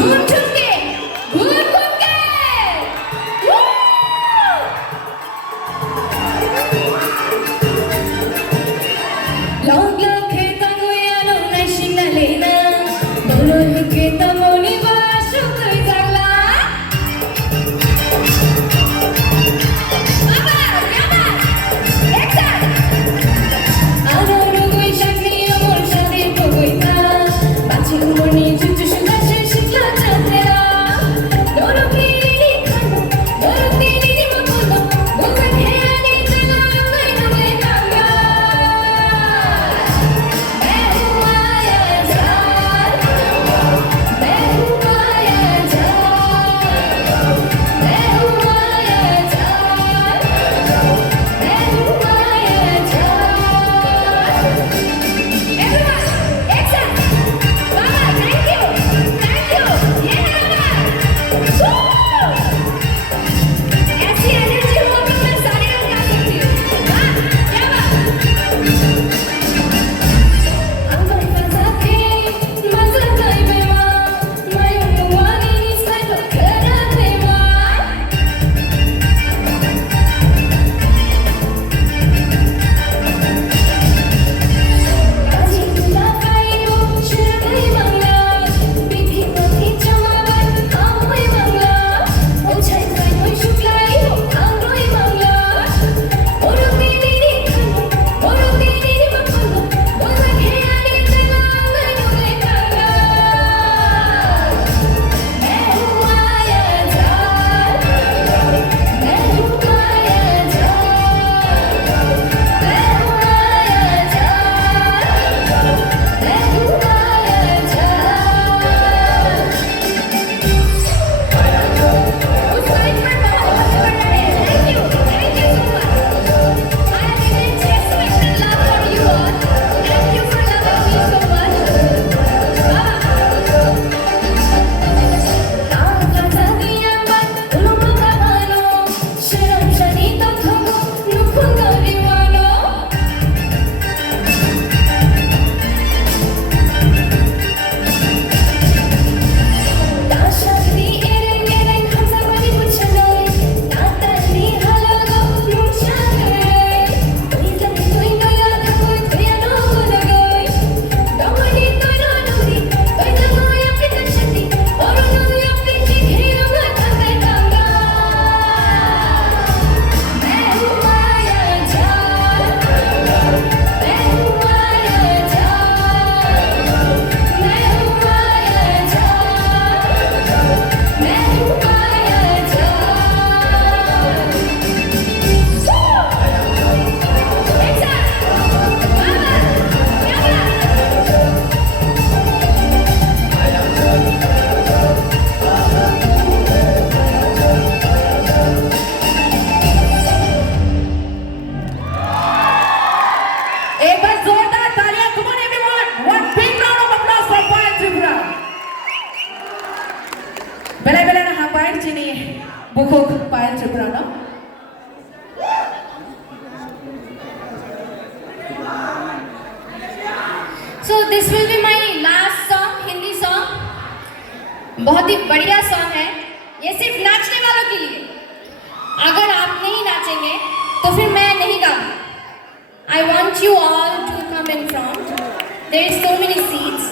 झूम झूम के घूम घूम के long long kita nguyano na sinalena dolor kita moni ba shukai jagla baba baba eksan anoro goi shakni amor shade koita bachi umoni chuchu shuda she shikla chandra doro pili khano doro pili makono mogan heani tala ngai ngai kanga Bela-bela na hapay chini bukog payel tripura no. So this will be my last song, Hindi song. बहुत ही बढ़िया song है. ये सिर्फ नाचने वालों के लिए. अगर आप नहीं नाचेंगे तो फिर मैं नहीं गाऊंगा. I want you all to come in front. There is so many seats.